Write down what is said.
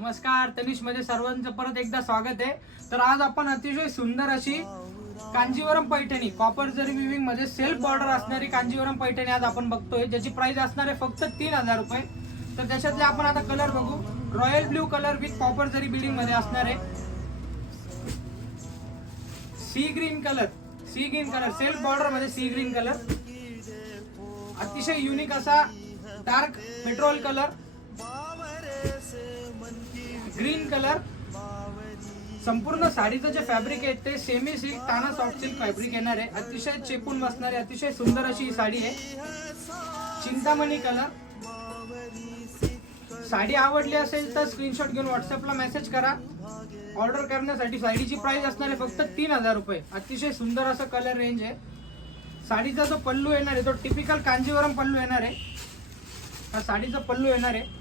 नमस्कार, तनिष मध्ये सर्वांचं परत एकदा स्वागत आहे। तर आज आपण अतिशय सुंदर अशी कांजीवरम पैठणी कॉपर जरी विविंग मध्ये सेल्फ बॉर्डर असणारी कांजीवरम पैठणी आज आपण बघतोय, ज्याची प्राइस असणार आहे फक्त 3000 रुपये। तर त्याच्यातले आपण आता कलर बघू। Royal blue colour with copper zari building मध्ये असणार आहे। Sea green colour self border मध्ये सी ग्रीन कलर, अतिशय युनिक असा dark petrol colour, green colour. संपूर्ण साडीचं जे फॅब्रिक आहे ते सेमी सिल्क ताना सॉफ्ट सिल्क फॅब्रिक येणार आहे। अतिशय चेपून बसणारी अतिशय सुंदर अशी ही साडी आहे। चिंतामणी कलर। साडी आवडली असेल तर स्क्रीनशॉट घेऊन व्हॉट्सअपला मेसेज करा। ऑर्डर करण्यासाठी साडीची प्राइस असणार आहे फक्त 3000 रुपये। अतिशय सुंदर असं कलर रेंज आहे। साडीचा जो पल्लू येणार आहे तो टिपिकल कांजीवरम पल्लू येणार आहे। हा साडीचा पल्लू येणार आहे।